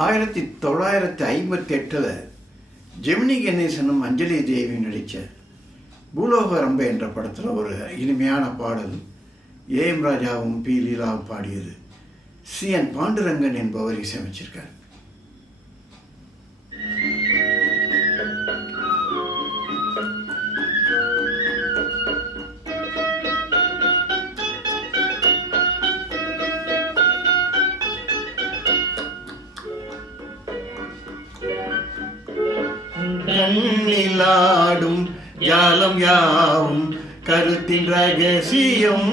1958 ஜெமினி கணேசனும் அஞ்சலி தேவி நடித்த பூலோக ரம்பை என்ற படத்தில் ஒரு இனிமையான பாடல் ஏஎம் ராஜாவும் பி லீலாவும் பாடியது. CN பாண்டுரங்கன் என்பவர் இசையமைச்சிருக்கார். கண்ணிலாடும் ஜாலம் யாவும் கருத்தின் ரகசியம்.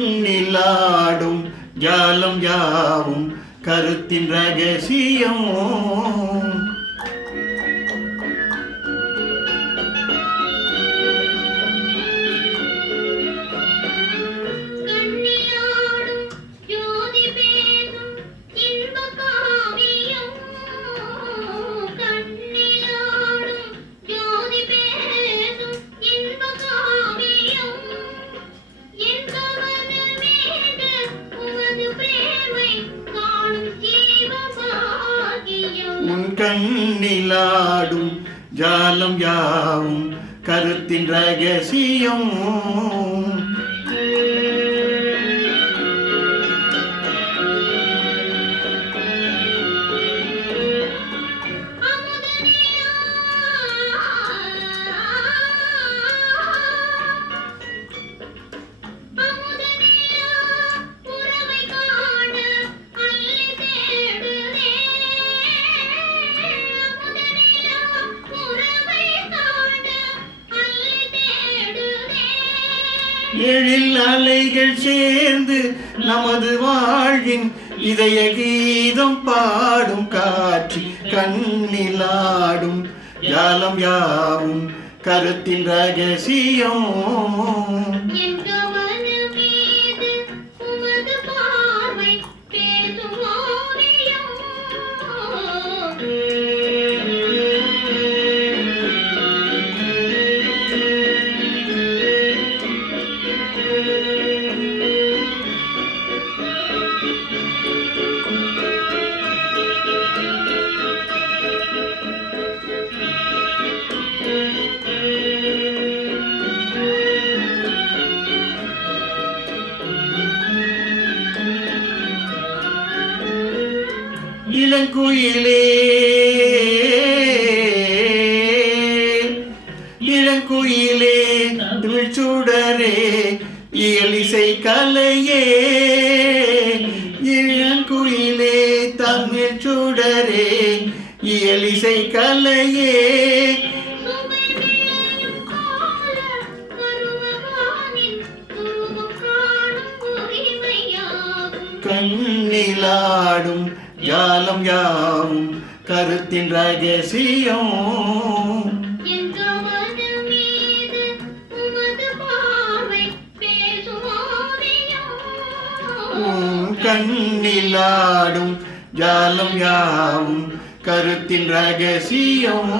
கண்ணிலாடும் ஜாலம் யாவும் கருத்தின் ரகசியம். உன் கண்ணிலாடும் ஜாலம் யாவும் கருத்தின் ரகசியம். எழில் அலைகள் சேர்ந்து நமது வாழ்வின் இதய கீதம் பாடும் காட்சி. கண்ணிலாடும் ஜாலம் யாவும் கருத்தின் ரகசியம். இளங்குயிலே இளங்குயிலே தமிழ்ச்சூடரே இயலிசை கலையே. இளங்குயிலே தமிழ்ச்சூடரே இயலிசை கலையே. கண்ணிலாடும் ஜாலம் யாவும் கருத்தின் ரகசியம். கண்ணிலாடும் ஜாலம் யாவும் கருத்தின் ரகசியம்.